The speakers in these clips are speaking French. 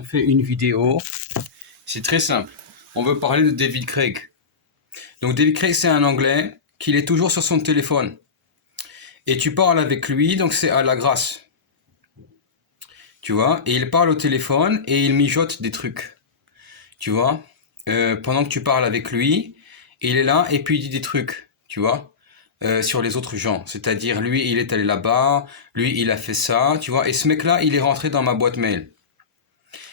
On fait une vidéo. C'est très simple. On veut parler de David Craig. Donc David Craig, c'est un Anglais qui est toujours sur son téléphone. Et tu parles avec lui, donc c'est à la grâce. Tu vois, et il parle au téléphone et il mijote des trucs. Tu vois, pendant que tu parles avec lui, il est là et puis il dit des trucs. Tu vois, sur les autres gens. C'est-à-dire, lui, il est allé là-bas, lui, il a fait ça. Tu vois, et ce mec-là, il est rentré dans ma boîte mail.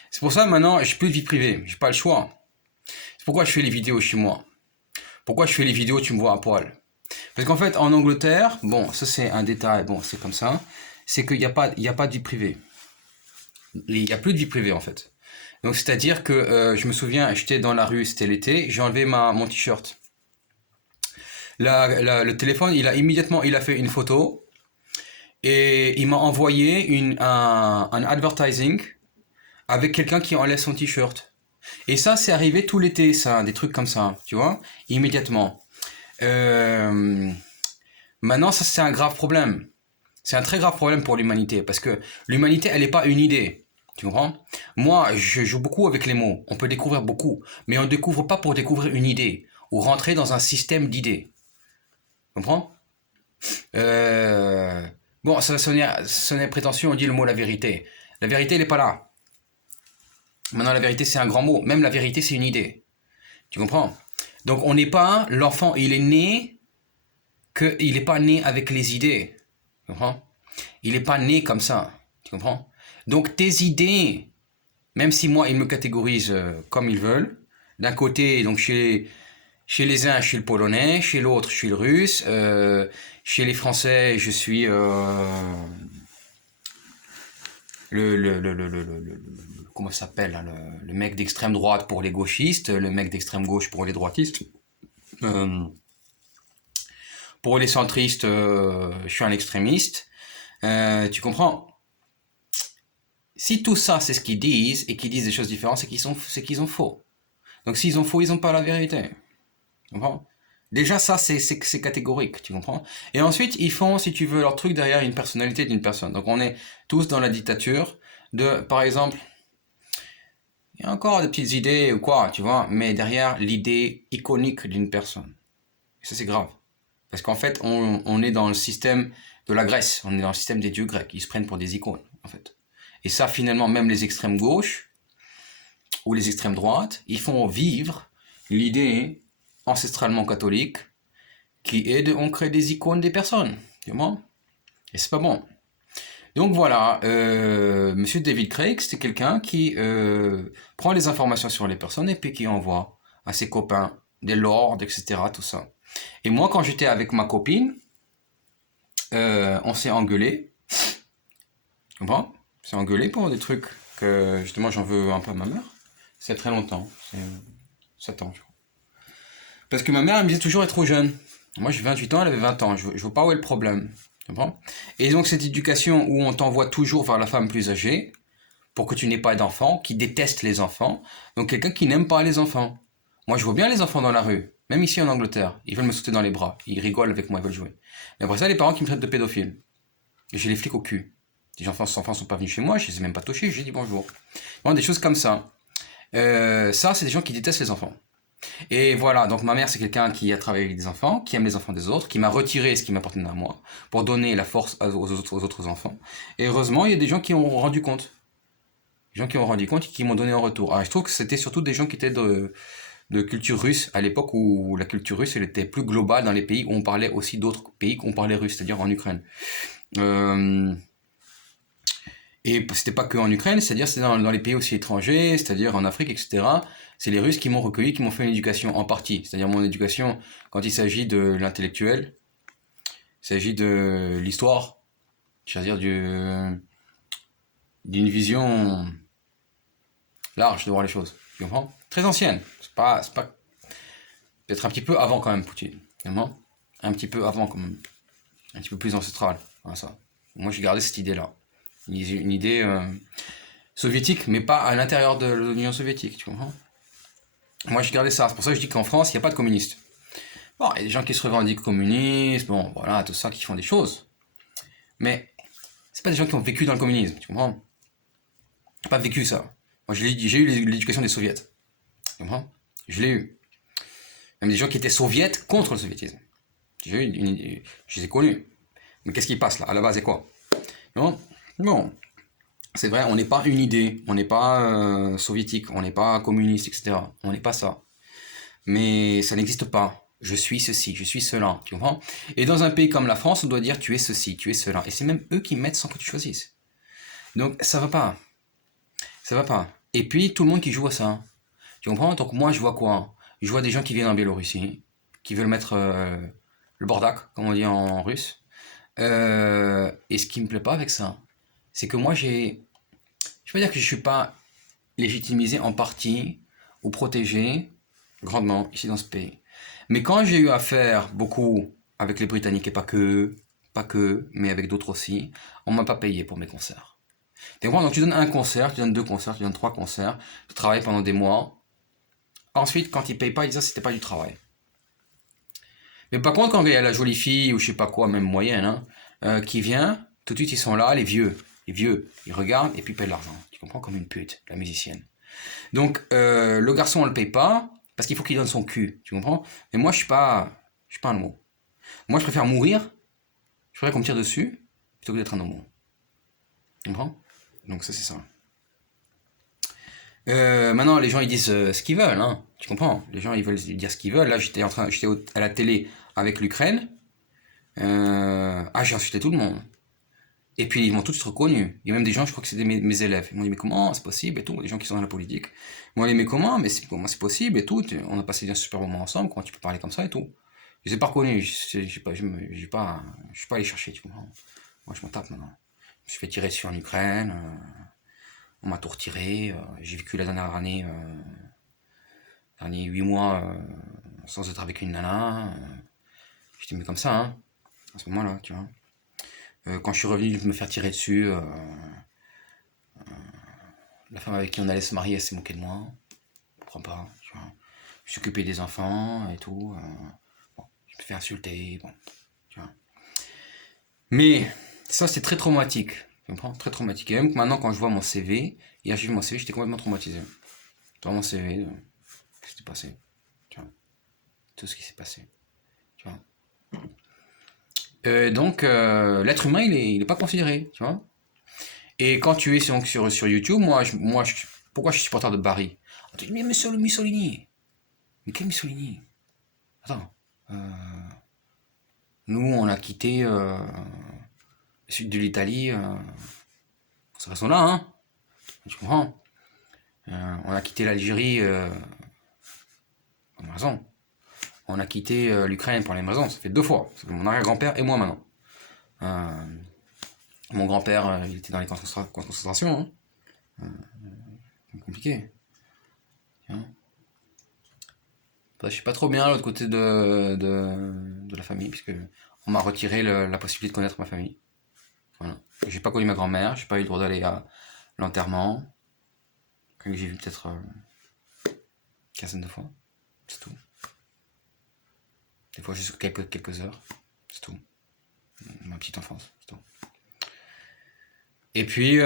C'est pour ça maintenant, j'ai plus de vie privée, j'ai pas le choix. C'est pourquoi je fais les vidéos chez moi. Pourquoi je fais les vidéos, tu me vois à poil. Parce qu'en fait, en Angleterre, bon, ça c'est un détail, bon, c'est comme ça, c'est qu'il n'y a pas, il y a pas de vie privée. Il n'y a plus de vie privée en fait. Donc c'est-à-dire que je me souviens, j'étais dans la rue, c'était l'été, j'ai enlevé mon t-shirt. Le téléphone, il a immédiatement, il a fait une photo et il m'a envoyé un advertising avec quelqu'un qui enlève son t-shirt. Et ça, c'est arrivé tout l'été, ça, des trucs comme ça, tu vois, immédiatement. Euh, Maintenant, ça, c'est un grave problème. C'est un très grave problème pour l'humanité, parce que l'humanité, elle n'est pas une idée. Tu comprends? Moi, je joue beaucoup avec les mots. On peut découvrir beaucoup, mais on ne découvre pas pour découvrir une idée ou rentrer dans un système d'idées. Tu comprends? Euh, Bon, ça sonne prétentieux, on dit le mot la vérité. La vérité, elle n'est pas là. Maintenant, la vérité, c'est un grand mot. Même la vérité, c'est une idée. Tu comprends? Donc, on n'est pas, l'enfant, il est né, il n'est pas né avec les idées. Tu comprends? Il n'est pas né comme ça. Tu comprends? Donc, tes idées, même si moi, ils me catégorisent comme ils veulent, d'un côté, donc chez les uns, je suis le polonais, chez l'autre, je suis le russe, chez les français, je suis comment ça s'appelle, hein, le mec d'extrême droite pour les gauchistes, le mec d'extrême gauche pour les droitistes. Euh, pour les centristes, je suis un extrémiste. Tu comprends? Si tout ça, c'est ce qu'ils disent, et qu'ils disent des choses différentes, c'est qu'ils ont faux. Donc s'ils ont faux, ils n'ont pas la vérité. Tu comprends? Déjà, ça, c'est catégorique, tu comprends? Et ensuite, ils font, si tu veux, leur truc derrière une personnalité d'une personne. Donc on est tous dans la dictature de, par exemple, il y a encore des petites idées ou quoi, tu vois, mais derrière l'idée iconique d'une personne. Et ça, c'est grave. Parce qu'en fait, on est dans le système de la Grèce, on est dans le système des dieux grecs. Ils se prennent pour des icônes, en fait. Et ça, finalement, même les extrêmes gauches ou les extrêmes droites, ils font vivre l'idée ancestralement catholique qui est de on crée des icônes des personnes, tu vois. Et c'est pas bon. Donc voilà, Monsieur David Craig, c'était quelqu'un qui prend les informations sur les personnes et puis qui envoie à ses copains, des lords, etc., tout ça. Et moi, quand j'étais avec ma copine, on s'est engueulé. Tu comprends? On s'est engueulé pour des trucs que justement j'en veux un peu à ma mère. C'est très longtemps, c'est 7 ans, je crois. Parce que ma mère, elle me disait toujours être trop jeune. Moi, j'ai 28 ans, elle avait 20 ans. Je vois pas où est le problème. Tu comprends? Et donc, cette éducation où on t'envoie toujours vers la femme plus âgée, pour que tu n'aies pas d'enfants, qui déteste les enfants. Donc, quelqu'un qui n'aime pas les enfants. Moi, je vois bien les enfants dans la rue, même ici en Angleterre. Ils veulent me sauter dans les bras. Ils rigolent avec moi, ils veulent jouer. Mais après ça, les parents qui me traitent de pédophile. Et j'ai les flics au cul. Les enfants sont pas venus chez moi, je les ai même pas touchés, j'ai dit bonjour. Bon, des choses comme ça. Ça, c'est des gens qui détestent les enfants. Et voilà, donc ma mère, c'est quelqu'un qui a travaillé avec des enfants, qui aime les enfants des autres, qui m'a retiré ce qui m'appartenait à moi, pour donner la force aux autres enfants. Et heureusement, il y a des gens qui ont rendu compte. Des gens qui ont rendu compte et qui m'ont donné en retour. Alors, je trouve que c'était surtout des gens qui étaient de culture russe, à l'époque où la culture russe, elle était plus globale dans les pays où on parlait aussi d'autres pays qu'on parlait russe, c'est-à-dire en Ukraine. Euh, Et c'était pas que en Ukraine, c'est-à-dire c'était dans les pays aussi étrangers, c'est-à-dire en Afrique, etc. C'est les Russes qui m'ont recueilli, qui m'ont fait une éducation en partie. C'est-à-dire mon éducation, quand il s'agit de l'intellectuel, il s'agit de l'histoire, c'est-à-dire d'une vision large de voir les choses. Tu comprends? Très ancienne. C'est pas, peut-être un petit peu avant quand même, Poutine. Vraiment? Un petit peu avant quand même. Un petit peu plus ancestral. Voilà ça. Moi j'ai gardé cette idée-là. Une idée soviétique, mais pas à l'intérieur de l'Union soviétique, tu comprends? Moi, j'ai gardé ça. C'est pour ça que je dis qu'en France, il n'y a pas de communistes. Bon, il y a des gens qui se revendiquent communistes, bon, voilà, tout ça, qui font des choses. Mais c'est pas des gens qui ont vécu dans le communisme, tu comprends? Pas vécu ça. Moi, j'ai eu l'éducation des soviets. Tu comprends? Je l'ai eu. Même des gens qui étaient soviètes contre le soviétisme. Je les ai connus. Mais qu'est-ce qui passe là? À la base, c'est quoi? Non, non. C'est vrai, on n'est pas une idée, on n'est pas soviétique, on n'est pas communiste, etc. On n'est pas ça. Mais ça n'existe pas. Je suis ceci, je suis cela, tu comprends? Et dans un pays comme la France, on doit dire tu es ceci, tu es cela. Et c'est même eux qui mettent sans que tu choisisses. Donc ça va pas. Ça va pas. Et puis tout le monde qui joue à ça. Tu comprends? Donc moi je vois quoi? Je vois des gens qui viennent en Biélorussie, qui veulent mettre le bordak, comme on dit en russe. Et ce qui me plaît pas avec ça, c'est que moi je veux dire que je suis pas légitimisé en partie ou protégé grandement ici dans ce pays. Mais quand j'ai eu affaire beaucoup avec les Britanniques et pas que, mais avec d'autres aussi, on m'a pas payé pour mes concerts. Donc tu donnes un concert, tu donnes deux concerts, tu donnes trois concerts, tu travailles pendant des mois. Ensuite, quand ils payent pas, ils disent que c'était pas du travail. Mais par contre, quand il y a la jolie fille ou je sais pas quoi, même moyenne, qui vient, tout de suite ils sont là, les vieux, ils regardent et puis ils payent l'argent. Tu comprends? Comme une pute, la musicienne. Donc le garçon on le paye pas parce qu'il faut qu'il donne son cul, tu comprends? Mais moi je suis pas un homo. Moi je préfère mourir, je préfère qu'on me tire dessus plutôt que d'être un homo. Tu comprends? Donc ça c'est ça. Maintenant les gens ils disent ce qu'ils veulent, hein. Tu comprends? Les gens ils veulent dire ce qu'ils veulent. Là j'étais à la télé avec l'Ukraine. J'ai insulté tout le monde. Et puis ils m'ont tous reconnu. Il y a même des gens, je crois que c'était mes élèves. Ils m'ont dit mais comment c'est possible et tout. Les gens qui sont dans la politique. Ils m'ont dit mais comment c'est possible et tout. On a passé un super moment ensemble. Comment tu peux parler comme ça et tout. Je les ai pas reconnus. Je suis pas allé chercher. Tu comprends? Moi je m'en tape maintenant. Je me suis fait tirer dessus en Ukraine. On m'a tout retiré. J'ai vécu la dernière année, derniers 8 mois sans être avec une nana. J'étais mis comme ça, hein, à ce moment-là, tu vois. Quand je suis revenu me faire tirer dessus, la femme avec qui on allait se marier, elle s'est moquée de moi. Je comprends pas, tu vois. Je suis occupé des enfants et tout. Bon, je me fais insulter, bon, tu vois. Mais ça, c'est très traumatique. Tu comprends? Très traumatique. Et même maintenant, quand je vois mon CV, hier j'ai vu mon CV, j'étais complètement traumatisé. Dans mon CV, ce qui s'est passé. Tu vois. Tout ce qui s'est passé. Tu vois. Donc, l'être humain, il est pas considéré, tu vois. Et quand tu es sur YouTube, pourquoi je suis supporter de Barry? On te dit, mais Mussolini. Mais quel Mussolini? Attends. Nous, on a quitté le sud de l'Italie pour cette raison-là, hein. Tu comprends? On a quitté l'Algérie pour une raison. On a quitté l'Ukraine pour la même raison. Ça fait 2 fois. Ça fait mon arrière-grand-père et moi maintenant. Mon grand-père, il était dans les camps de concentration. Hein. Compliqué. Hein. Je suis pas trop bien à l'autre côté de la famille, puisque on m'a retiré la possibilité de connaître ma famille. Voilà. J'ai pas connu ma grand-mère, j'ai pas eu le droit d'aller à l'enterrement. Que j'ai vu peut-être une quinzaine de fois. C'est tout. Des fois juste quelques heures. C'est tout. Ma petite enfance, c'est tout. Et puis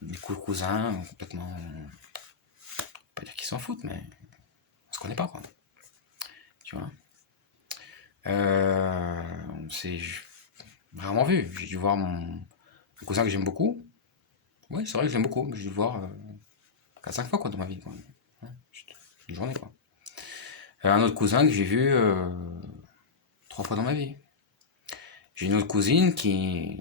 mes cousins complètement, pas dire qu'ils s'en foutent, mais on se connaît pas quoi. Tu vois. On s'est vraiment vu. J'ai dû voir mon cousin que j'aime beaucoup. Ouais, c'est vrai que j'aime beaucoup. J'ai dû le voir 4-5 fois quoi dans ma vie. Quoi. Une journée quoi. Un autre cousin que j'ai vu 3 fois dans ma vie. J'ai une autre cousine qui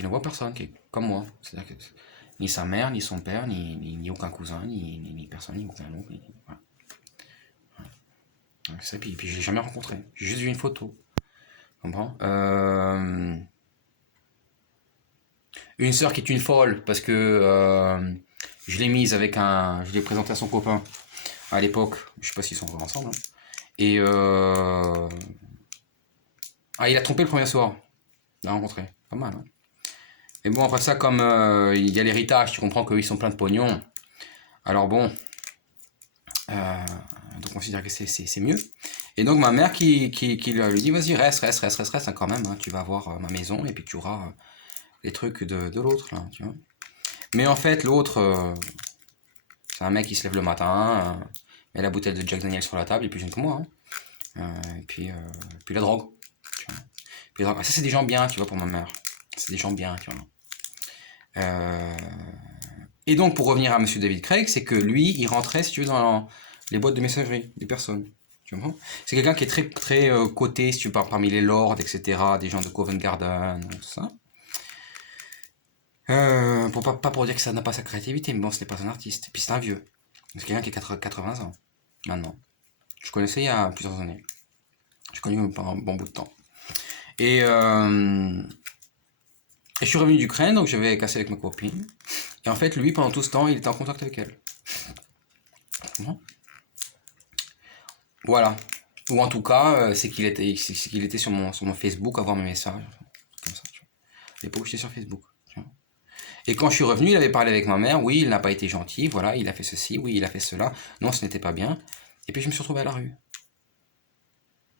ne voit personne, qui est comme moi. C'est-à-dire que ni sa mère, ni son père, ni aucun cousin, ni personne, ni aucun autre. Voilà. Ça, puis je l'ai jamais rencontré. J'ai juste vu une photo. Tu comprends? Une sœur qui est une folle parce que je l'ai mise avec je l'ai présenté à son copain à l'époque. Je sais pas s'ils sont encore ensemble. Hein. Et il a trompé le premier soir. Il l'a rencontré. Pas mal. Hein. Mais bon, après ça, comme il y a l'héritage, tu comprends qu'eux ils sont pleins de pognon. Alors bon, donc on considère que c'est mieux. Et donc ma mère qui lui dit vas-y reste hein, quand même, hein, tu vas voir ma maison et puis tu auras les trucs de l'autre là, tu vois. Mais en fait, l'autre, c'est un mec qui se lève le matin, met la bouteille de Jack Daniel sur la table, il est plus jeune que moi. Et puis la drogue. Tu vois. Puis la drogue. Ah, ça, c'est des gens bien, tu vois, pour ma mère. C'est des gens bien, tu vois. Et donc, pour revenir à Monsieur David Craig, c'est que lui, il rentrait, si tu veux, dans les boîtes de messagerie des personnes. Tu vois. C'est quelqu'un qui est très, très coté, si tu veux, parmi les lords, etc., des gens de Covent Garden, tout ça. Pas pour dire que ça n'a pas sa créativité, mais bon, ce n'est pas un artiste. Et puis c'est un vieux. C'est quelqu'un qui a 80 ans, maintenant. Je connaissais il y a plusieurs années. J'ai connu pendant un bon bout de temps. Et je suis revenu d'Ukraine, donc j'avais cassé avec ma copine. Et en fait, lui, pendant tout ce temps, il était en contact avec elle. Voilà. Ou en tout cas, c'est qu'il était sur mon Facebook à voir mes messages. Comme ça, tu vois. À l'époque, j'étais sur Facebook. Tu vois. Et quand je suis revenu, il avait parlé avec ma mère. Oui, il n'a pas été gentil. Voilà, il a fait ceci. Oui, il a fait cela. Non, ce n'était pas bien. Et puis, je me suis retrouvé à la rue.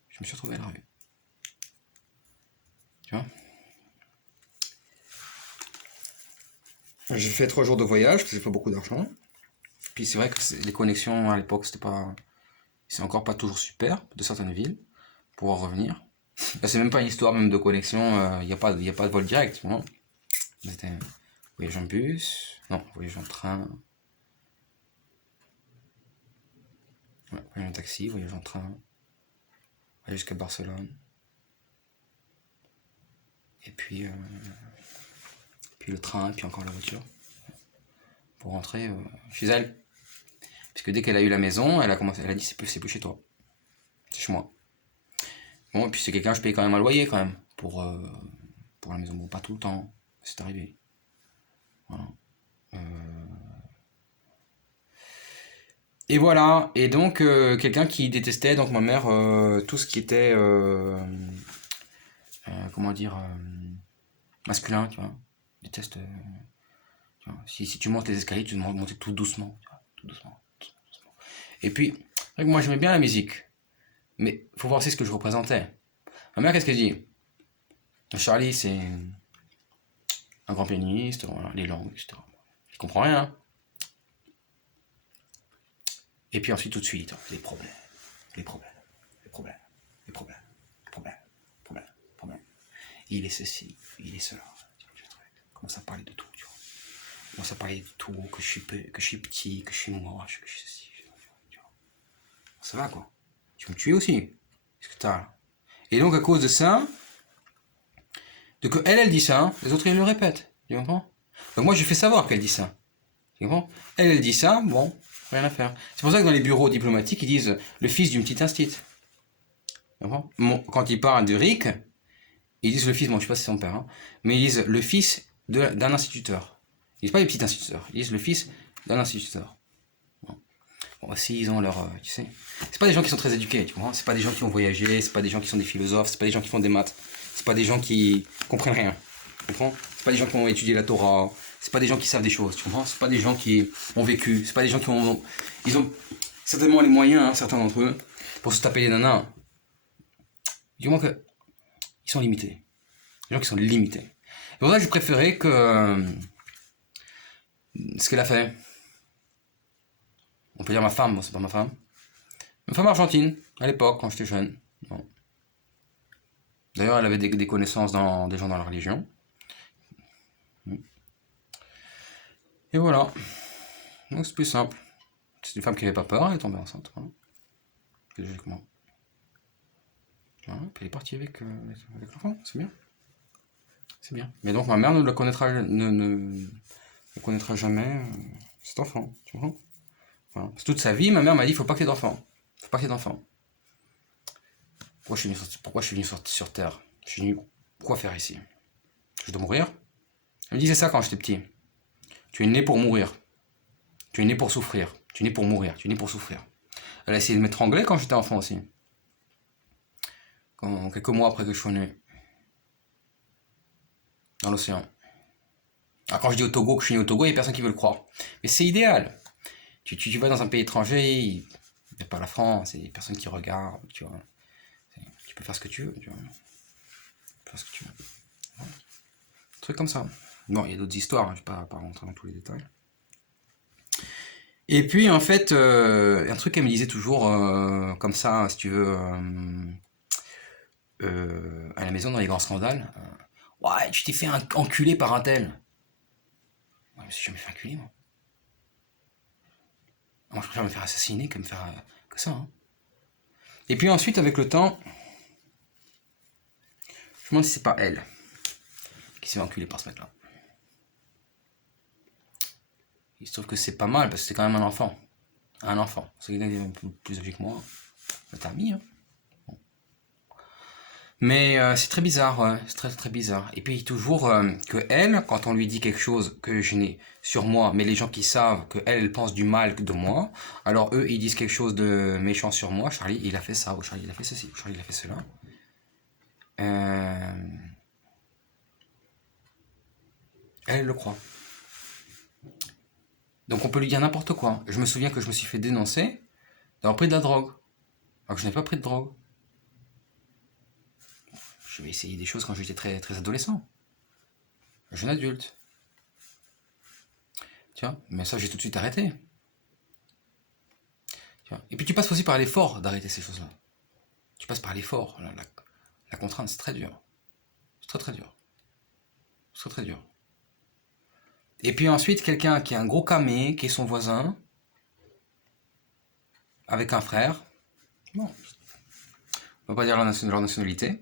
Je me suis retrouvé à la rue. Tu vois. J'ai fait 3 jours de voyage, parce que j'ai pas beaucoup d'argent. Puis c'est vrai que les connexions à l'époque, c'est encore pas toujours super de certaines villes pour en revenir. Là, c'est même pas une histoire même de connexion, il n'y a pas de vol direct. Tu vois. C'était voyage en bus, non, voyage en train, ouais, voyage en taxi, voyage en train, voyage jusqu'à Barcelone. Et puis le train, et puis encore la voiture. Pour rentrer chez elle. Puisque dès qu'elle a eu la maison, elle a dit c'est plus chez toi. C'est chez moi. Bon, et puis c'est quelqu'un, je paye quand même un loyer quand même. Pour la maison. Bon, pas tout le temps. C'est arrivé. Voilà. Et voilà. Et donc, quelqu'un qui détestait, donc ma mère, tout ce qui était, comment dire, masculin, tu vois. Déteste. Tu vois. Si tu montes les escaliers, tu dois monter tout doucement. Tu vois, tout doucement. Et puis, c'est vrai que moi j'aimais bien la musique. Mais faut voir aussi ce que je représentais. Ma mère, qu'est-ce qu'elle dit? Charlie, c'est un grand pianiste, voilà, les langues, etc. Je comprends rien. Hein. Et puis ensuite, tout de suite, les problèmes, les problèmes, les problèmes, les problèmes, les problèmes, les problèmes, les problèmes. Il est ceci, il est cela. Commence à parler de tout, tu vois. Commence à parler de tout, que je suis petit, que je suis moche, que je suis ceci. Tu vois. Ça va, quoi. Tu veux me tuer aussi. Qu'est-ce que t'as là? Et donc, à cause de ça, de que elle dit ça, les autres, ils le répètent. Tu comprends? Donc moi, je fais savoir qu'elle dit ça. Tu comprends? Elle dit ça, bon, rien à faire. C'est pour ça que dans les bureaux diplomatiques, ils disent le fils d'une petite instite. Tu comprends? Quand ils parlent de Rick, ils disent le fils, bon, je sais pas si c'est son père, hein, mais ils disent le fils d'un instituteur. Ils disent pas les petits instituteurs, ils disent le fils d'un instituteur. Bon, aussi, ils ont leur, tu sais, c'est pas des gens qui sont très éduqués, tu comprends? C'est pas des gens qui ont voyagé, c'est pas des gens qui sont des philosophes, c'est pas des gens qui font des maths, c'est pas des gens qui comprennent rien, tu comprends? C'est pas des gens qui ont étudié la Torah, c'est pas des gens qui savent des choses, tu comprends? C'est pas des gens qui ont vécu, c'est pas des gens qui ont, ils ont certainement les moyens, hein, certains d'entre eux, pour se taper les nanas. Du moins que, ils sont limités. Les gens qui sont limités. Et pour ça, je préférais que, ce qu'elle a fait. On peut dire ma femme, bon, c'est pas ma femme. Une femme argentine, à l'époque, quand j'étais jeune. Bon. D'ailleurs, elle avait des connaissances dans des gens dans la religion. Et voilà. Donc c'est plus simple. C'est une femme qui n'avait pas peur, elle est tombée enceinte. Voilà. Logiquement. Voilà. Puis elle est partie avec l'enfant, c'est bien. C'est bien. Mais donc ma mère ne connaîtra jamais cet enfant. Tu vois. Voilà. Parce que toute sa vie, ma mère m'a dit faut pas qu'il y ait d'enfants. Faut pas qu'il y ait d'enfants. Pourquoi je suis venu sur Terre? Je suis venu. Quoi faire ici? Je dois mourir? Elle me disait ça quand j'étais petit. Tu es né pour mourir. Tu es né pour souffrir. Tu es né pour mourir. Tu es né pour souffrir. Elle a essayé de m'étrangler quand j'étais enfant aussi. Quelques mois après que je sois né. Dans l'océan. Alors quand je dis au Togo que je suis né au Togo, il n'y a personne qui veut le croire. Mais c'est idéal. Tu vas dans un pays étranger, il n'y a pas la France, il y a personne qui regarde, tu vois. Tu peux faire ce que tu veux, tu vois. Tu peux faire ce que tu veux. Voilà. Un truc comme ça. Bon, il y a d'autres histoires, hein, je ne vais pas rentrer dans tous les détails. Et puis, en fait, un truc qu'elle me disait toujours, comme ça, si tu veux, à la maison, dans les grands scandales, ouais, tu t'es fait enculer par un tel. Ouais, je me suis jamais fait enculer, moi. Moi, je préfère me faire assassiner que me faire que ça. Hein. Et puis ensuite, avec le temps, je me demande si c'est pas elle qui s'est fait enculer par ce mec-là. Il se trouve que c'est pas mal parce que c'est quand même un enfant. Un enfant. C'est quelqu'un qui est un peu plus âgé que moi. C'est un ami, hein. Bon. Mais c'est très bizarre, ouais. C'est très très bizarre. Et puis toujours que elle, quand on lui dit quelque chose que je n'ai sur moi, mais les gens qui savent que elle pense du mal de moi, alors eux ils disent quelque chose de méchant sur moi. Charlie il a fait ça, ou Charlie il a fait ceci, ou Charlie il a fait cela. Elle le croit. Donc on peut lui dire n'importe quoi. Je me souviens que je me suis fait dénoncer d'avoir pris de la drogue. Alors que je n'ai pas pris de drogue. Je vais essayer des choses quand j'étais très, très adolescent. Jeune adulte. Tiens, mais ça j'ai tout de suite arrêté. Tiens. Et puis tu passes aussi par l'effort d'arrêter ces choses-là. Tu passes par l'effort. La contrainte, c'est très dur. C'est très très dur. C'est très très dur. Et puis ensuite, quelqu'un qui a un gros camé, qui est son voisin, avec un frère. Bon, on va pas dire leur nationalité.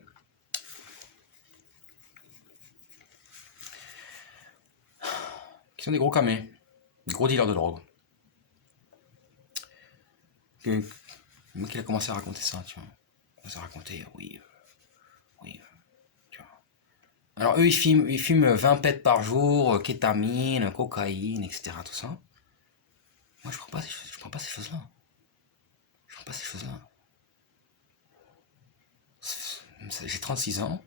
Qui sont des gros camés. Des gros dealers de drogue. Moi qui a commencé à raconter ça, tu vois. Il a commencé à raconter, oui, tu vois. Alors eux, ils fument 20 pets par jour, kétamine, cocaïne, etc. Tout ça. Moi, je prends pas ces choses-là. Je prends pas ces choses-là. J'ai 36 ans.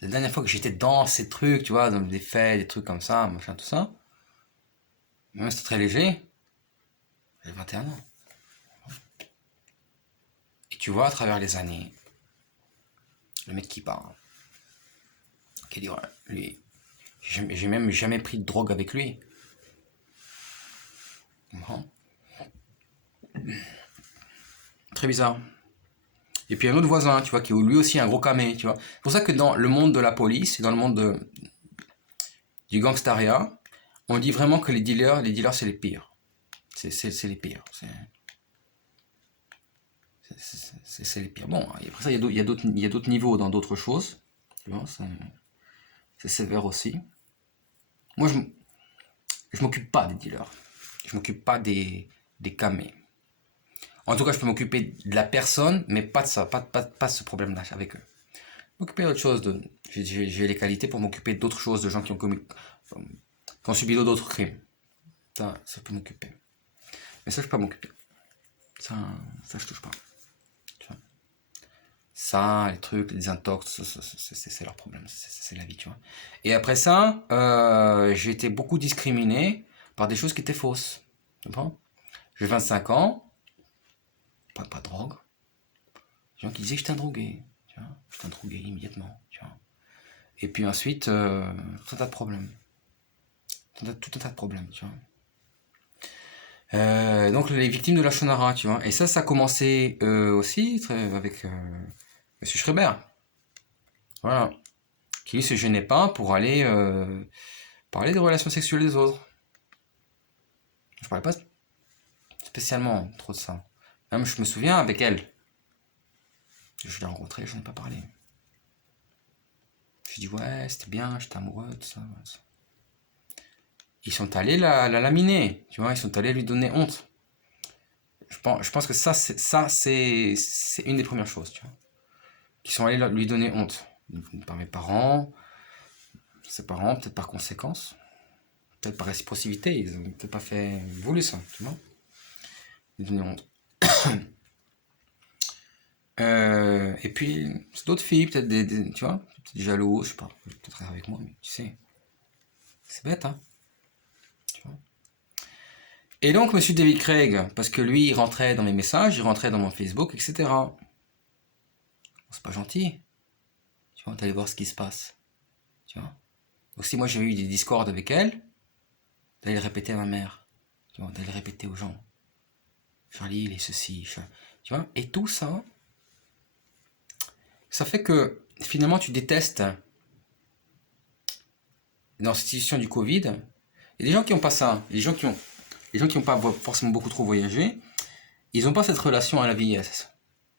La dernière fois que j'étais dans ces trucs, tu vois, dans des fêtes, des trucs comme ça, machin, tout ça, même si c'était très léger, j'avais 21 ans. Et tu vois, à travers les années, le mec qui parle, qui dit, ouais, lui, j'ai même jamais pris de drogue avec lui. Bon. Très bizarre. Et puis un autre voisin, tu vois, qui est lui aussi un gros camé, tu vois. C'est pour ça que dans le monde de la police et dans le monde du gangstaria, on dit vraiment que les dealers c'est les pires. C'est les pires. C'est les pires. Bon, après ça, il y a d'autres niveaux dans d'autres choses. Tu vois, c'est sévère aussi. Moi, je m'occupe pas des dealers. Je m'occupe pas des camés. En tout cas, je peux m'occuper de la personne, mais pas de ça, pas ce problème-là avec eux. M'occuper d'autre chose. J'ai les qualités pour m'occuper d'autres choses, de gens qui ont subi d'autres crimes. Ça peut m'occuper. Mais ça, je peux pas m'occuper. Ça, je touche pas. Tu vois. Ça, les trucs, les intox, c'est leur problème. C'est la vie, tu vois. Et après ça, j'ai été beaucoup discriminé par des choses qui étaient fausses. Tu comprends? J'ai 25 ans. Pas de drogue. Des gens qui disaient que j'étais un drogué. Tu vois, j'étais un drogué immédiatement. Tu vois. Et puis ensuite, tout un tas de problèmes. Tout un tas de problèmes, tu vois. Donc les victimes de la Shonara, tu vois. Et ça a commencé aussi avec Monsieur Schreiber. Voilà. Qui se gênait pas pour aller parler des relations sexuelles des autres. Je parlais pas spécialement trop de ça. Même je me souviens avec elle. Je l'ai rencontrée, je n'en ai pas parlé. Je dis ouais, c'était bien, j'étais amoureux, tout ça. Ils sont allés la laminer, tu vois, ils sont allés lui donner honte. Je pense que ça c'est une des premières choses, tu vois. Qui sont allés lui donner honte. Par mes parents, ses parents, peut-être par conséquence, peut-être par réciprocité, ils n'ont peut-être pas voulu ça, tu vois. Lui donner honte. Et puis, c'est d'autres filles, peut-être tu vois, peut-être jaloux, je sais pas, peut-être avec moi, mais tu sais, c'est bête, hein. Tu vois. Et donc, monsieur David Craig, parce que lui, il rentrait dans mes messages, il rentrait dans mon Facebook, etc. Bon, c'est pas gentil. Tu vois, d'aller voir ce qui se passe. tu vois. Donc si moi j'ai eu des discordes avec elle, d'aller le répéter à ma mère, tu vois, d'aller le répéter aux gens. Charlie, il est ceci, tu vois. Et tout ça, ça fait que finalement tu détestes, dans cette situation du Covid, il y a des gens qui n'ont pas ça, les gens qui n'ont pas forcément beaucoup trop voyagé, ils n'ont pas cette relation à la vieillesse,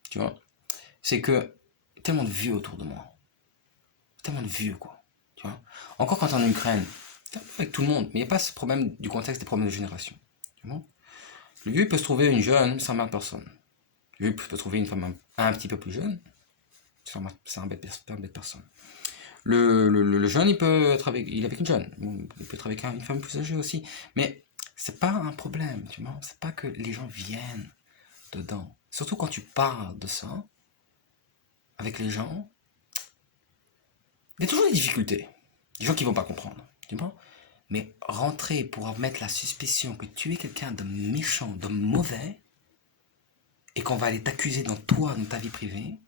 tu vois. C'est que tellement de vieux autour de moi, tellement de vieux quoi, tu vois. Encore quand on est en Ukraine, avec tout le monde, mais il n'y a pas ce problème du contexte des problèmes de génération, tu vois. Le vieux peut se trouver une jeune sans mal personne. Le vieux peut trouver une femme un petit peu plus jeune, c'est un bête personne. Le jeune, il est avec une jeune. Il peut être avec une femme plus âgée aussi. Mais c'est pas un problème, tu vois. C'est pas que les gens viennent dedans. Surtout quand tu parles de ça avec les gens, il y a toujours des difficultés. Des gens qui vont pas comprendre, tu vois. Mais rentrer pour mettre la suspicion que tu es quelqu'un de méchant, de mauvais, et qu'on va aller t'accuser dans ta vie privée,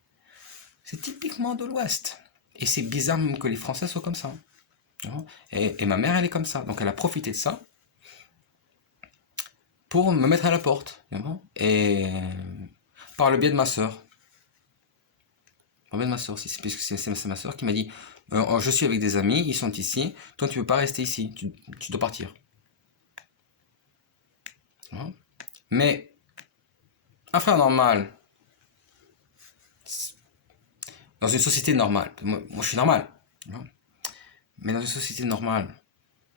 c'est typiquement de l'Ouest. Et c'est bizarre même que les Français soient comme ça. Et ma mère, elle est comme ça. Donc elle a profité de ça pour me mettre à la porte. Et par le biais de ma soeur. Par le biais de ma soeur, puisque c'est ma soeur qui m'a dit je suis avec des amis, ils sont ici, toi tu ne peux pas rester ici, tu dois partir. Mais un frère normal, dans une société normale, moi je suis normal, mais dans une société normale,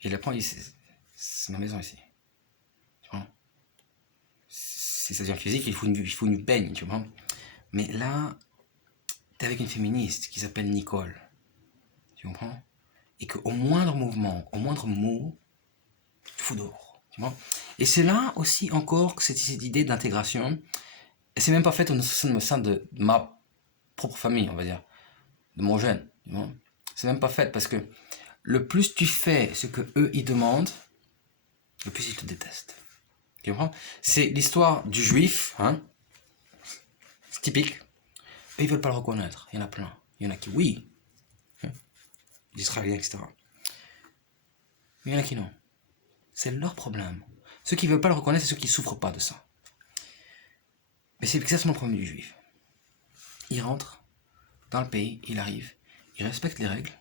il apprend, c'est ma maison ici. Si ça devient physique, il faut une baigne, tu vois. Mais là, t'es avec une féministe qui s'appelle Nicole, tu comprends? Et qu'au moindre mouvement, au moindre mot, tu te fous dehors, tu vois. Et c'est là aussi encore que cette idée d'intégration, et c'est même pas fait au sein de ma propre famille, on va dire, de mon jeune, tu vois. C'est même pas fait parce que le plus tu fais ce que eux ils demandent, le plus ils te détestent. Tu comprends? C'est l'histoire du juif, hein. C'est typique. Eux, ils veulent pas le reconnaître. Il y en a plein. Il y en a qui, oui, les Israéliens, etc. Mais il y en a qui non. C'est leur problème. Ceux qui ne veulent pas le reconnaître, c'est ceux qui ne souffrent pas de ça. Mais c'est exactement le problème du juif. Il rentre dans le pays, il arrive, il respecte les règles.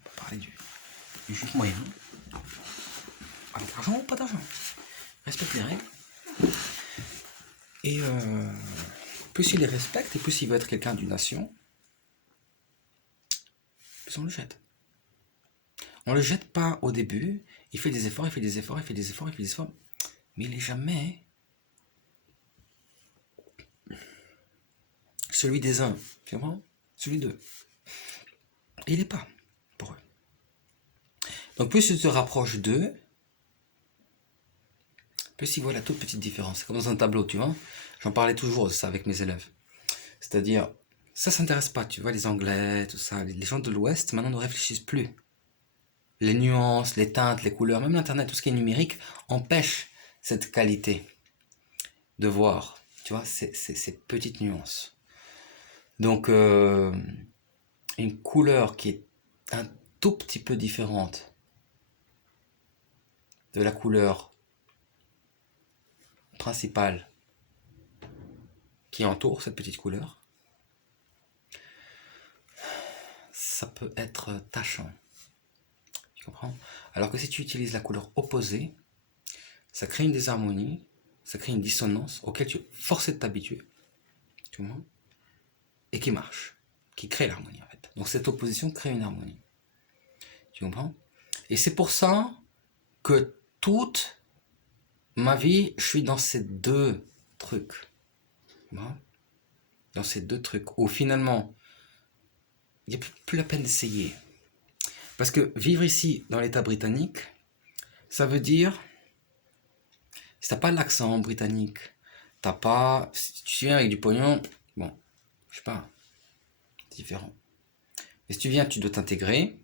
On va parler du juif moyen. Avec argent ou pas d'argent. Il respecte les règles. Et plus il les respecte et plus il veut être quelqu'un d'une nation, plus on le jette. On le jette pas au début, il fait des efforts, mais il n'est jamais celui des uns, tu vois, celui d'eux. Il n'est pas pour eux. Donc plus tu te rapproches d'eux, plus ils voient la toute petite différence. C'est comme dans un tableau, tu vois. J'en parlais toujours de ça avec mes élèves. C'est-à-dire, ça s'intéresse pas, tu vois, les Anglais, tout ça. Les gens de l'Ouest, maintenant, ne réfléchissent plus. Les nuances, les teintes, les couleurs, même l'Internet, tout ce qui est numérique, empêche cette qualité de voir, tu vois, ces petites nuances. Donc, une couleur qui est un tout petit peu différente de la couleur principale qui entoure cette petite couleur, ça peut être tachant. Tu comprends? Alors que si tu utilises la couleur opposée, ça crée une désharmonie, ça crée une dissonance auquel tu es forcé de t'habituer. Tu comprends? Et qui marche, qui crée l'harmonie en fait. Donc cette opposition crée une harmonie. Tu comprends? Et c'est pour ça que toute ma vie, je suis dans ces deux trucs. Dans ces deux trucs où finalement, il n'y a plus la peine d'essayer. Parce que vivre ici, dans l'État britannique, ça veut dire, si t'as pas l'accent britannique, t'as pas, si tu viens avec du pognon, bon, je sais pas, c'est différent. Mais si tu viens, tu dois t'intégrer,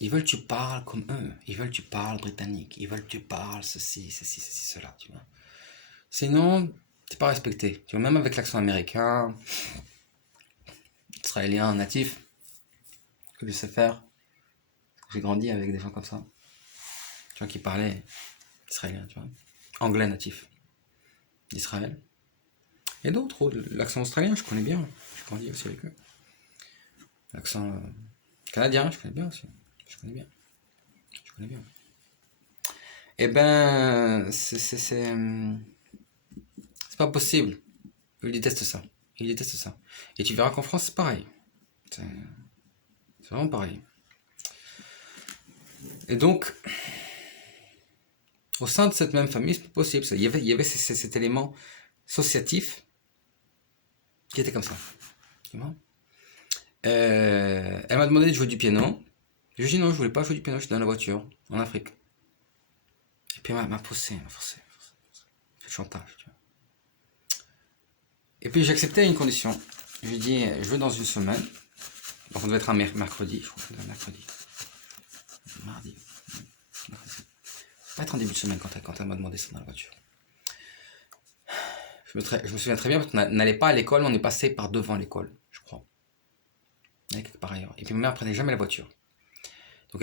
ils veulent que tu parles comme eux, ils veulent que tu parles britannique, ils veulent que tu parles ceci, cela, tu vois. Sinon, t'es pas respecté. Tu vois, même avec l'accent américain, israélien, natif, que je sais faire, J'ai grandi avec des gens comme ça. Tu vois, qui parlaient israélien, tu vois. Anglais natif d'Israël. Et d'autres, l'accent australien, je connais bien. J'ai grandi aussi avec eux. L'accent canadien, je connais bien aussi. Je connais bien. Je connais bien. Eh ben, c'est pas possible. Ils détestent ça. Ils détestent ça. Et tu verras qu'en France, c'est pareil. C'est vraiment pareil. Et donc, au sein de cette même famille, c'est possible. Ça. Il y avait cet élément associatif qui était comme ça. Tu vois. Elle m'a demandé de jouer du piano. Je lui ai dit non, je voulais pas jouer du piano, j'étais dans la voiture, en Afrique. Et puis elle m'a forcé. C'est le chantage, tu vois. Et puis j'ai accepté à une condition. Je lui ai dit, je veux dans une semaine. Donc on devait être un mercredi, je crois que c'était un mercredi. Mardi. Pas être en début de semaine quand elle m'a demandé ça dans la voiture. Je me souviens très bien parce qu'on n'allait pas à l'école, on est passé par devant l'école, je crois. Quelque part ailleurs. Et puis ma mère prenait jamais la voiture. Donc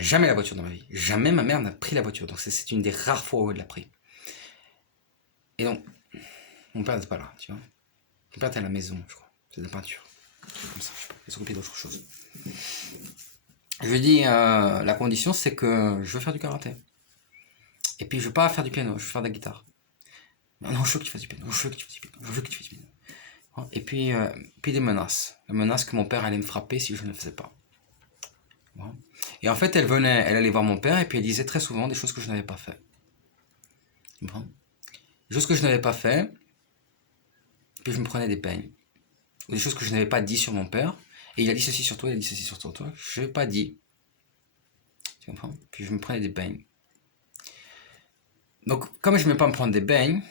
jamais la voiture dans ma vie. Jamais ma mère n'a pris la voiture. Donc c'est une des rares fois où elle l'a pris. Et donc, mon père n'était pas là, tu vois. Mon père était à la maison, je crois. C'est de la peinture. Comme ça, je sais pas. Il s'occupait d'autre chose. Je lui dis, la condition, c'est que je veux faire du karaté. Et puis, je veux pas faire du piano, je veux faire de la guitare. Non, je veux que tu fasses du piano, je veux que tu fasses du piano, je veux que tu fasses du piano. Et puis des menaces. La menace que mon père allait me frapper si je ne le faisais pas. Bon. Et en fait, elle allait voir mon père et puis elle disait très souvent des choses que je n'avais pas fait. Bon. Des choses que je n'avais pas fait, puis je me prenais des peines. Ou des choses que je n'avais pas dit sur mon père. Et il a dit ceci sur toi, il a dit ceci sur toi. Je n'ai pas dit. Tu comprends? Puis je me prenais des beignes. Donc, comme je n'aimais pas me prendre des beignes,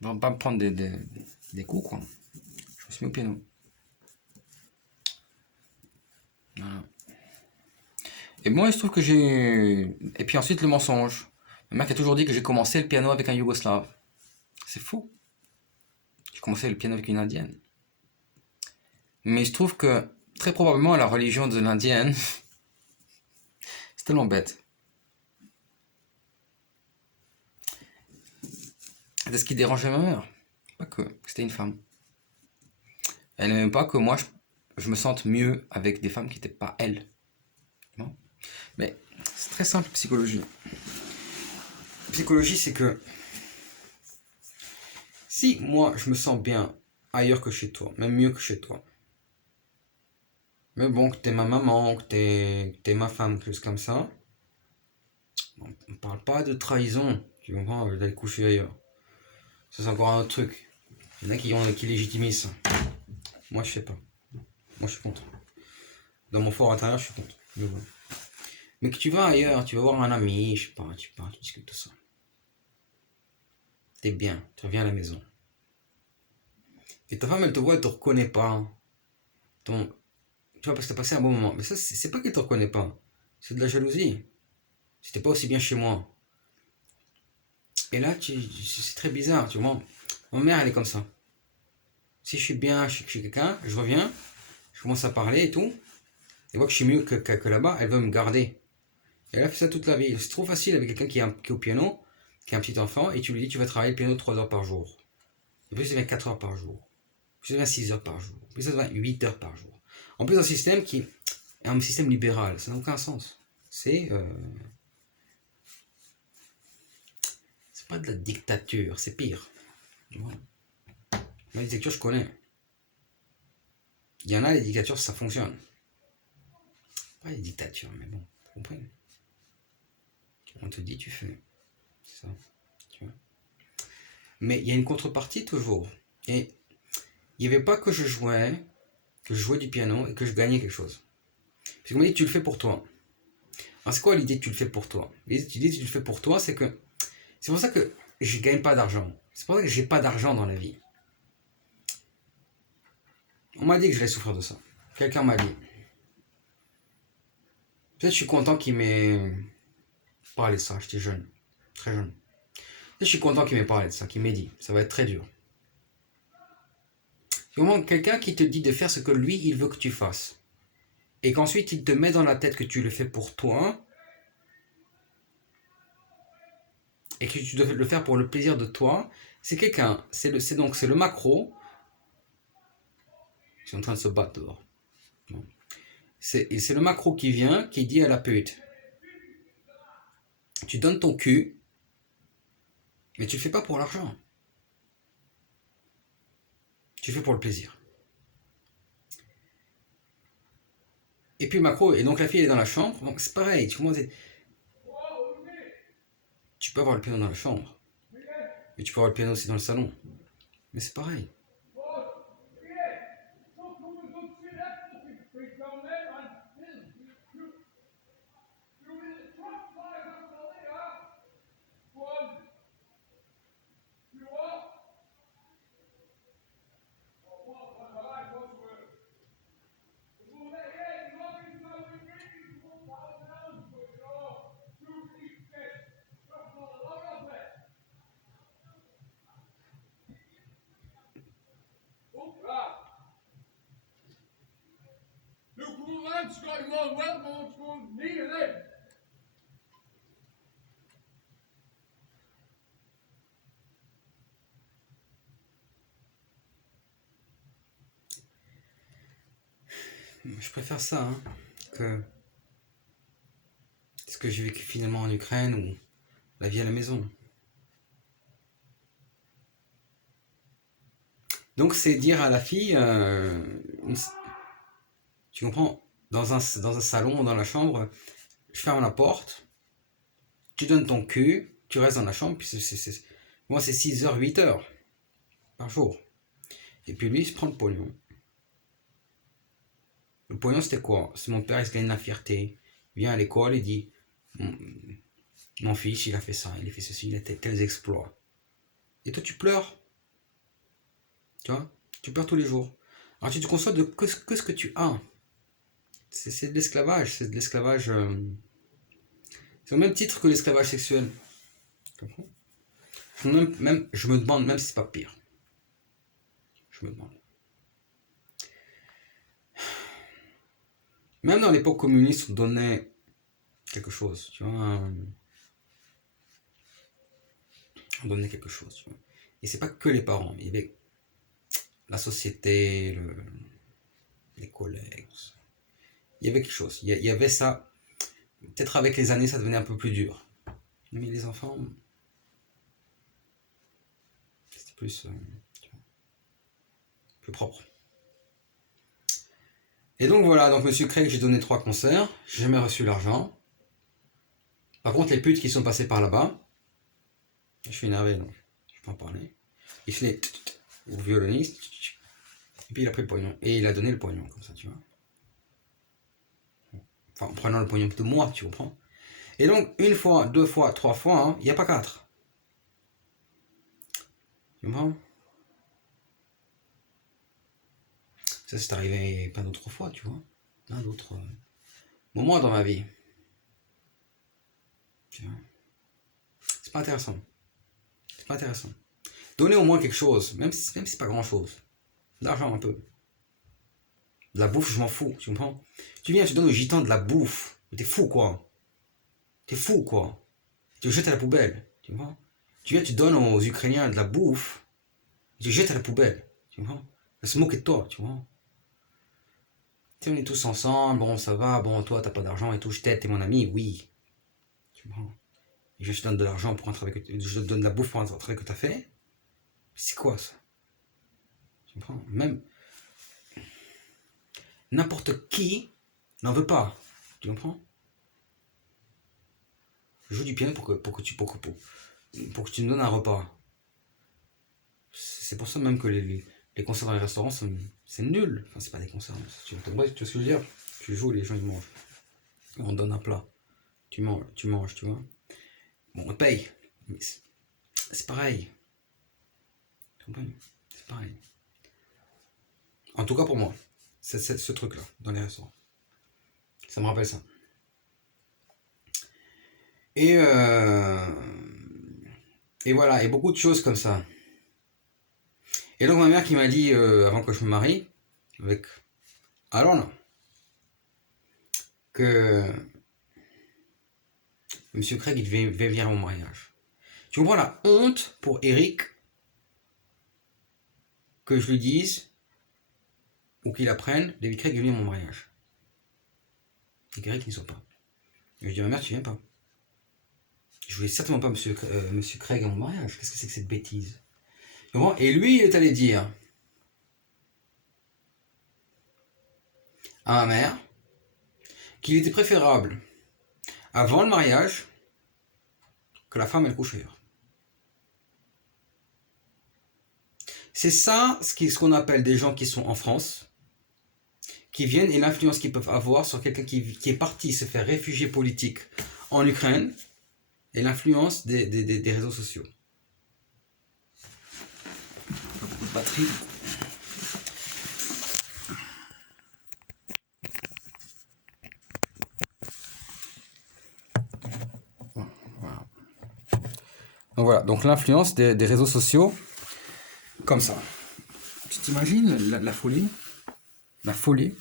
je ne pas me prendre des coups, quoi. Je me suis mis au piano. Voilà. Et moi, il se trouve que j'ai... Et puis ensuite, le mensonge. Ma mère qui a toujours dit que j'ai commencé le piano avec un Yougoslave. C'est faux. J'ai commencé le piano avec une Indienne. Mais il se trouve que, très probablement, la religion de l'Indienne, c'est tellement bête. C'est ce qui dérangeait ma mère. Pas que c'était une femme. Elle n'aimait pas que moi, je me sente mieux avec des femmes qui n'étaient pas elle. Non. Mais c'est très simple, psychologie. Psychologie, c'est que si moi, je me sens bien ailleurs que chez toi, même mieux que chez toi, mais bon, que t'es ma maman, que t'es ma femme, quelque chose comme ça, on parle pas de trahison, tu comprends, d'aller coucher ailleurs. Ça, c'est encore un autre truc. Il y en a qui légitimisent ça. Moi, je sais pas. Moi, je suis contre. Dans mon fort intérieur, je suis contre. Mais que tu vas ailleurs, tu vas voir un ami, je sais pas, tu parles, tu discutes de ça. T'es bien, tu reviens à la maison. Et ta femme, elle te voit, elle te reconnaît pas. Tu vois, parce que t'as passé un bon moment. Mais ça, c'est pas qu'elle te reconnaît pas. C'est de la jalousie. C'était pas aussi bien chez moi. Et là, c'est très bizarre, tu vois. Ma mère, elle est comme ça. Si je suis bien chez quelqu'un, je reviens, je commence à parler et tout. Elle voit que je suis mieux que là-bas, elle veut me garder. Et elle a fait ça toute la vie. C'est trop facile avec quelqu'un qui est au piano, qui a un petit enfant, et tu lui dis tu vas travailler le piano 3 heures par jour. Et puis ça devient 4 heures par jour. Puis ça devient 6 heures par jour. Puis ça devient 8 heures par jour. En plus, un système qui est un système libéral, ça n'a aucun sens. C'est pas de la dictature, c'est pire. Voilà. La dictature, je connais. Il y en a, les dictatures, ça fonctionne. Pas les dictatures, mais bon, vous comprenez. On te dit, tu fais. C'est ça. Tu vois. Mais il y a une contrepartie toujours. Et il n'y avait pas que je jouais du piano et que je gagnais quelque chose. Parce qu'on m'a dit, tu le fais pour toi. Alors, c'est quoi l'idée que tu le fais pour toi? L'idée que tu le fais pour toi, c'est que c'est pour ça que je ne gagne pas d'argent. C'est pour ça que j'ai pas d'argent dans la vie. On m'a dit que je vais souffrir de ça. Quelqu'un m'a dit. Peut-être je suis content qu'il m'ait parlé de ça. J'étais jeune. Très jeune. Peut-être je suis content qu'il m'ait parlé de ça, qu'il m'ait dit. Ça va être très dur. C'est vraiment quelqu'un qui te dit de faire ce que lui, il veut que tu fasses. et qu'ensuite il te met dans la tête que tu le fais pour toi, et que tu dois le faire pour le plaisir de toi, c'est quelqu'un, c'est le macro, ils sont en train de se battre dehors. C'est le macro qui vient, qui dit à la pute, tu donnes ton cul, mais tu le fais pas pour l'argent. Tu le fais pour le plaisir. Et puis macro, et donc la fille elle est dans la chambre, donc c'est pareil, tu commences. Tu peux avoir le piano dans la chambre, mais tu peux avoir le piano aussi dans le salon. Mais c'est pareil. Je préfère ça que ce que j'ai vécu finalement en Ukraine ou la vie à la maison. Donc c'est dire à la fille, tu comprends, dans un salon, dans la chambre, je ferme la porte, tu donnes ton cul, tu restes dans la chambre, puis moi c'est 6 heures, 8 heures par jour. Et puis lui il se prend le pognon. Le pognon c'était quoi? C'est mon père il se gagne la fierté, il vient à l'école et dit, mon fils il a fait ça, il a fait ceci, il a fait tels exploits. Et toi tu pleures. Tu vois, tu pleures tous les jours. Alors tu te consoles de que ce que tu as. C'est de l'esclavage, c'est de l'esclavage. C'est au même titre que l'esclavage sexuel. Tu comprends? Même, je me demande même si c'est pas pire. Je me demande. Même dans l'époque communiste, on donnait quelque chose, tu vois. On donnait quelque chose, tu vois. Et c'est pas que les parents, il y avait la société, les collègues. Il y avait quelque chose. Il y avait ça. Peut-être avec les années, ça devenait un peu plus dur. Mais les enfants, c'était plus, plus propre. Et donc voilà, donc Monsieur Craig, j'ai donné 3 concerts, j'ai jamais reçu l'argent. Par contre, les putes qui sont passées par là-bas, je suis énervé, donc je peux en parler. Il fait au violoniste, et puis il a pris le pognon. Et il a donné le pognon, comme ça, tu vois. Enfin, en prenant le pognon de moi, tu comprends. Et donc, 1 fois, 2 fois, 3 fois, il n'y a pas 4. Tu comprends? Ça, c'est arrivé plein d'autres fois, tu vois. Plein d'autres moments dans ma vie. Tu vois. C'est pas intéressant. C'est pas intéressant. Donnez au moins quelque chose, même si c'est pas grand chose. De l'argent un peu. De la bouffe, je m'en fous, tu comprends? Tu viens, tu donnes aux gitans de la bouffe. Mais t'es fou quoi. T'es fou quoi. Tu le jettes à la poubelle, tu comprends? Tu viens, tu donnes aux Ukrainiens de la bouffe. Tu le jettes à la poubelle, tu comprends? Elle se moque de toi, tu vois? Tu sais, on est tous ensemble, bon ça va, bon toi t'as pas d'argent et tout, je t'aide, t'es mon ami, oui. Tu comprends? Et je te donne de l'argent pour un travail je te donne de la bouffe pour un travail que t'as fait. C'est quoi ça? Tu comprends? Même n'importe qui n'en veut pas. Tu comprends? Je joue du piano pour que tu me donnes un repas. C'est pour ça même que les concerts dans les restaurants, c'est nul. Enfin, c'est pas des concerts. Bref, tu vois ce que je veux dire? Tu joues, les gens ils mangent. On donne un plat. Tu manges, tu vois. Bon, on paye. Mais c'est pareil. C'est pareil. En tout cas pour moi. C'est ce truc-là, dans les restaurants. Ça me rappelle ça. Et voilà, et beaucoup de choses comme ça. Et donc ma mère qui m'a dit, avant que je me marie, avec Alona, que Monsieur Craig, il devait venir à mon mariage. Tu comprends la honte pour Eric que je lui dise, ou qu'il apprenne, David Craig est venu à mon mariage. Et qu'Eric n'y soit pas. Et je dis à ma mère, tu viens pas. Je voulais certainement pas Monsieur Craig à mon mariage. Qu'est-ce que c'est que cette bêtise? Et lui, il est allé dire à ma mère qu'il était préférable, avant le mariage, que la femme elle couche ailleurs. C'est ça ce qu'on appelle des gens qui sont en France, qui viennent, et l'influence qu'ils peuvent avoir sur quelqu'un qui est parti se faire réfugié politique en Ukraine, et l'influence des réseaux sociaux. Batterie. Donc l'influence des réseaux sociaux, comme ça. Tu t'imagines la folie? La folie.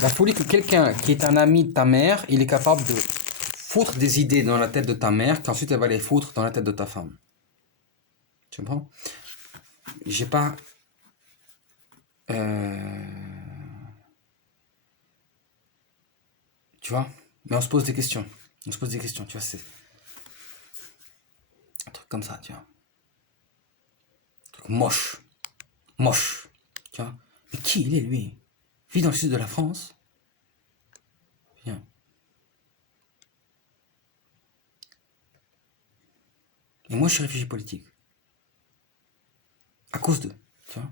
La folie que quelqu'un qui est un ami de ta mère, il est capable de foutre des idées dans la tête de ta mère, qu'ensuite elle va les foutre dans la tête de ta femme. Tu comprends? J'ai pas... Tu vois? Mais on se pose des questions. On se pose des questions, tu vois, c'est... Un truc comme ça, tu vois. Un truc moche. Moche. Tu vois? Mais qui il est, lui? Il vit dans le sud de la France. Bien. Et moi, je suis réfugié politique. À cause d'eux, tu vois.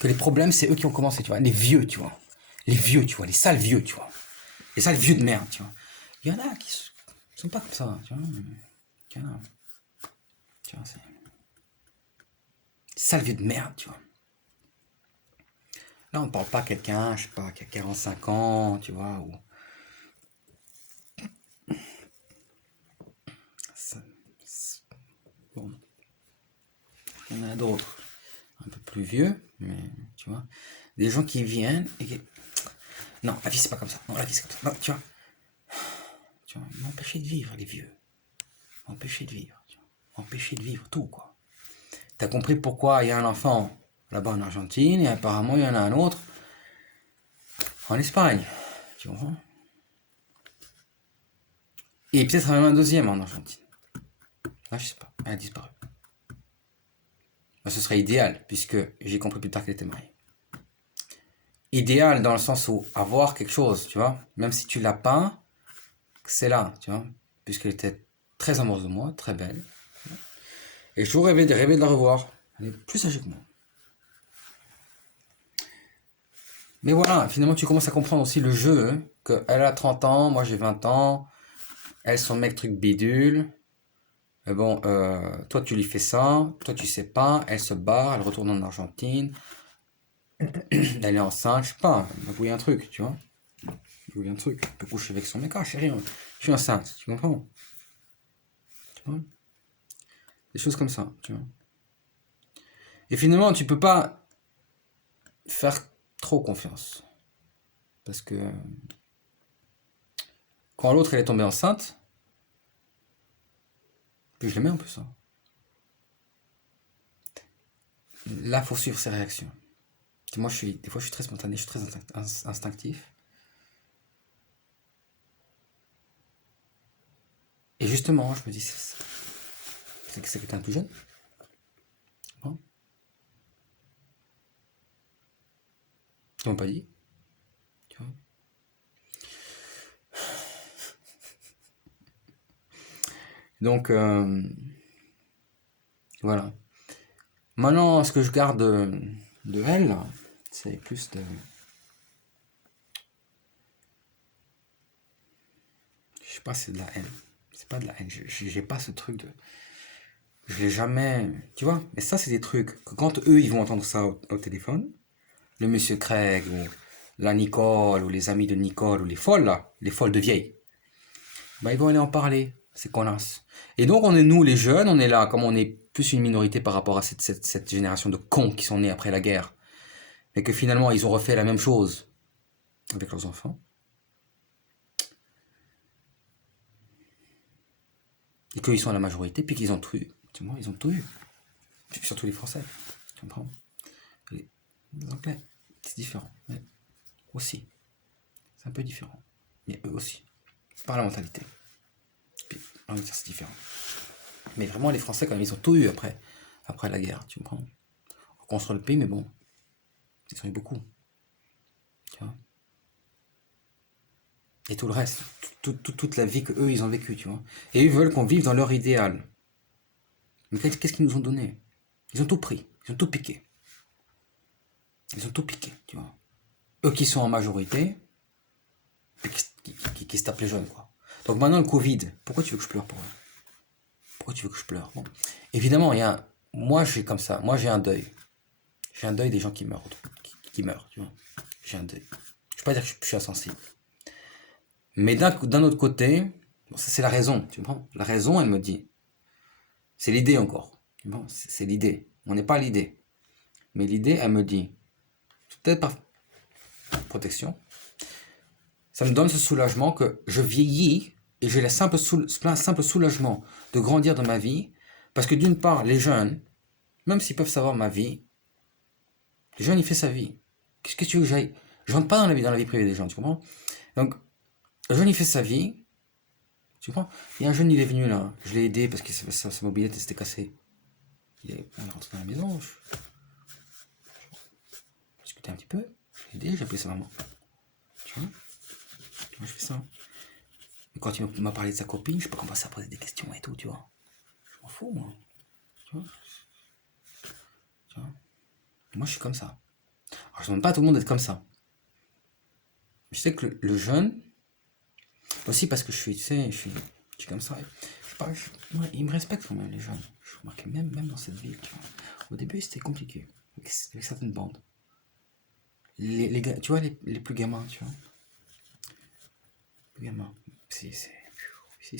Que les problèmes, c'est eux qui ont commencé, tu vois. Les vieux, tu vois. Les vieux, tu vois. Les sales vieux, tu vois. Les sales vieux de merde, tu vois. Il y en a qui sont pas comme ça, tu vois. Tu vois, c'est... Sale vieux de merde, tu vois. Là, on ne parle pas quelqu'un, je sais pas, qui a 45 ans, tu vois, ou... Bon. Il y en a d'autres, un peu plus vieux, mais, tu vois, des gens qui viennent et qui... Non, la vie, c'est pas comme ça. Non, la vie, c'est comme ça. Non, tu vois, m'empêcher de vivre, les vieux. M'empêcher de vivre, tu vois. M'empêcher de vivre tout, quoi. T'as compris pourquoi il y a un enfant là-bas en Argentine et apparemment il y en a un autre en Espagne, tu comprends? Et peut-être même un deuxième en Argentine. Là, je sais pas, elle a disparu. Ben, ce serait idéal, puisque j'ai compris plus tard qu'elle était mariée. Idéal dans le sens où avoir quelque chose, tu vois, même si tu l'as pas, c'est là, tu vois, puisqu'elle était très amoureuse de moi, très belle. Et je toujours rêvé de la revoir. Elle est plus âgée que moi. Mais voilà, finalement, tu commences à comprendre aussi le jeu, hein, qu'elle a 30 ans, moi j'ai 20 ans, elle, son mec, truc bidule. Mais bon, toi, tu lui fais ça, toi, tu sais pas, elle se barre, elle retourne en Argentine, elle est enceinte, je sais pas, elle m'a voulu un truc, tu vois. Elle m'a voulu un truc, elle peut coucher avec son mec, ah chérie, je suis enceinte, tu comprends? Tu vois? Des choses comme ça, tu vois. Et finalement, tu peux pas faire trop confiance. Parce que quand l'autre elle est tombée enceinte, puis je l'aimais en plus. Hein. Là, faut suivre ses réactions. Moi, des fois, je suis très spontané, je suis très instinctif. Et justement, je me dis, c'est quelqu'un de plus jeune. Hein? Ils m'ont pas dit. Tu vois. Donc, voilà. Maintenant, ce que je garde de elle, c'est plus de... Je sais pas, c'est de la haine. C'est pas de la haine. J'ai pas ce truc de... Je l'ai jamais... Tu vois? Mais ça, c'est des trucs que quand eux, ils vont entendre ça au téléphone, le monsieur Craig, ou la Nicole, ou les amis de Nicole, ou les folles, là, les folles de vieilles, bah, ils vont aller en parler, ces connasses. Et donc, on est, nous, les jeunes, on est là, comme on est plus une minorité par rapport à cette génération de cons qui sont nés après la guerre, et que finalement, ils ont refait la même chose. avec leurs enfants. Et qu'ils sont à la majorité, puis qu'ils ont tout eu. Tu vois, ils ont tout eu. Surtout les Français. Tu comprends? Les Anglais, c'est différent. Mais aussi. C'est un peu différent. Mais eux aussi. Par la mentalité. Puis, en même temps, c'est différent. Mais vraiment, les Français, quand même, ils ont tout eu après la guerre. Tu comprends? On construit le pays, mais bon. Ils ont eu beaucoup. Tu vois? Et tout le reste, toute la vie qu'eux, ils ont vécu, tu vois. Et eux veulent qu'on vive dans leur idéal. Mais qu'est-ce qu'ils nous ont donné? Ils ont tout pris, ils ont tout piqué. Ils ont tout piqué, tu vois. Eux qui sont en majorité, qui se tapent les jeunes, quoi. Donc maintenant, le Covid, pourquoi tu veux que je pleure pour eux? Pourquoi tu veux que je pleure? Bon. Évidemment, moi, j'ai comme ça, moi, j'ai un deuil. J'ai un deuil des gens qui meurent, qui meurent, tu vois. J'ai un deuil. Je ne vais pas dire que je suis insensible. Mais d'un autre côté, bon, ça c'est la raison, tu comprends? La raison, elle me dit, c'est l'idée encore. Bon, c'est l'idée. On n'est pas l'idée. Mais l'idée, elle me dit, peut-être par protection, ça me donne ce soulagement que je vieillis et j'ai le simple soulagement de grandir dans ma vie. Parce que d'une part, les jeunes, même s'ils peuvent savoir ma vie, les jeunes, ils font sa vie. Qu'est-ce que tu veux que j'aille? Je rentre pas dans la vie privée des gens, tu comprends? Donc, le jeune, il fait sa vie. Tu comprends? Il y a un jeune, il est venu là. Je l'ai aidé parce que sa mobilette s'était cassée. On est rentré dans la maison. Je discutais un petit peu. Je l'ai aidé, j'ai appelé sa maman. Tu vois? Moi, je fais ça. Et quand il m'a parlé de sa copine, je peux commencer à poser des questions et tout, tu vois. Je m'en fous, moi. Tu vois? Tu vois? Moi, je suis comme ça. Alors, je ne demande pas à tout le monde d'être comme ça. Je sais que le jeune, aussi parce que je suis comme ça. Ouais, ils me respectent quand même, les jeunes. Je remarquais même dans cette ville, tu vois. Au début, c'était compliqué. Avec certaines bandes. Les gars, tu vois, les plus gamins, tu vois. Les gamins. C'est. Je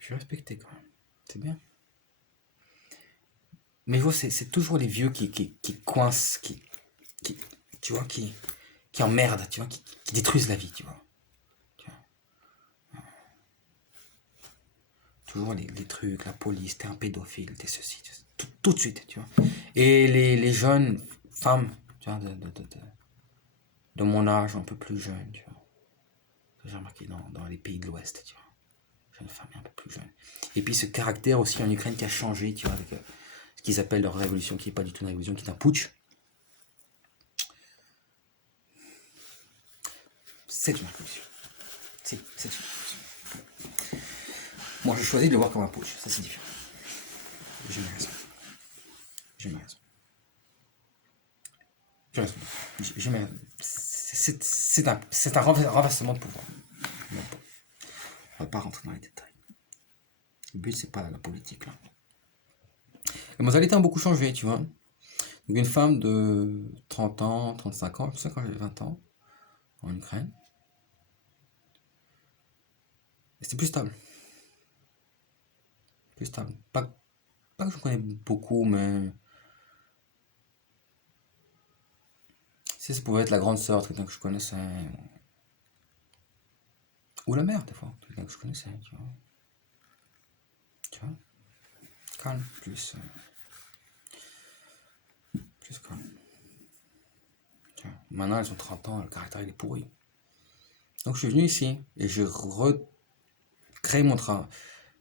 suis respecté quand même. C'est bien. Mais vous, c'est toujours les vieux qui coincent, tu vois, qui emmerdent, tu vois, qui détruisent la vie, tu vois. Toujours les trucs, la police, t'es un pédophile, t'es ceci, tout de suite, tu vois. Et les jeunes femmes, tu vois, de mon âge, un peu plus jeunes, tu vois. J'ai remarqué dans les pays de l'Ouest, tu vois. Jeunes femmes un peu plus jeunes. Et puis ce caractère aussi en Ukraine qui a changé, tu vois, avec ce qu'ils appellent leur révolution, qui n'est pas du tout une révolution, qui est un putsch. C'est une révolution. C'est une révolution. Moi, je choisis de le voir comme un putsch, ça c'est différent. J'ai mes raisons. J'ai mes raisons. J'ai mes raisons. C'est un renversement de pouvoir. Mais bon, on va pas rentrer dans les détails. Le but, c'est pas la politique, là. Les mentalités ont beaucoup changé, tu vois. Donc, une femme de 30 ans, 35 ans, je sais quand j'avais 20 ans, en Ukraine, c'était plus stable. Plus stable. Pas que je connais beaucoup, mais si ça pouvait être la grande sœur, quelqu'un que je connaissais, ou la mère, des fois, quelqu'un que je connaissais, tu vois. Tu vois, calme, plus calme. Tu vois. Maintenant, elles ont 30 ans, le caractère il est pourri. Donc je suis venu ici et j'ai recréé mon travail,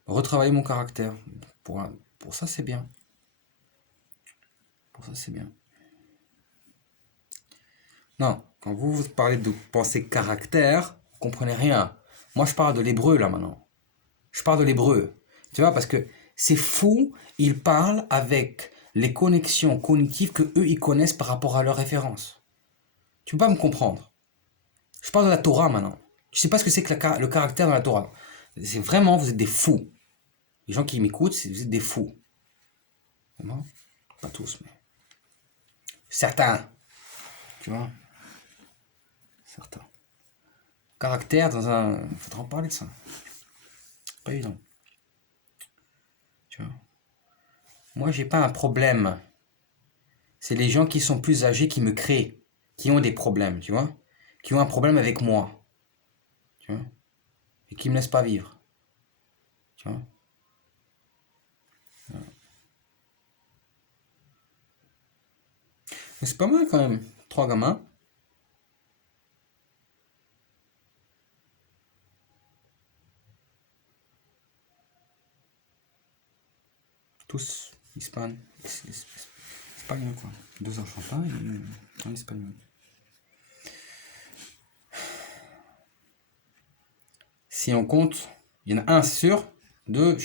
retravaillé mon caractère. Pour ça, c'est bien. Pour ça, c'est bien. Non, quand vous parlez de penser caractère, vous comprenez rien. Moi, je parle de l'hébreu là maintenant. Je parle de l'hébreu. Tu vois, parce que c'est fou, ils parlent avec les connexions cognitives que eux ils connaissent par rapport à leurs références. Tu peux pas me comprendre. Je parle de la Torah maintenant. Je sais pas ce que c'est que le caractère dans la Torah. C'est vraiment, vous êtes des fous. Les gens qui m'écoutent, vous êtes des fous. Vraiment? Pas tous, mais certains. Tu vois? Certains. Caractère dans un. Faudra en parler de ça. Pas évident. Tu vois? Moi, j'ai pas un problème. c'est les gens qui sont plus âgés qui me créent, qui ont des problèmes, tu vois, qui ont un problème avec moi, tu vois, et qui me laissent pas vivre, tu vois. Mais c'est pas mal quand même, 3 gamins. Tous espagnols quoi. 2 enfants pas et un espagnol. Si on compte, il y en a un c'est sûr, deux,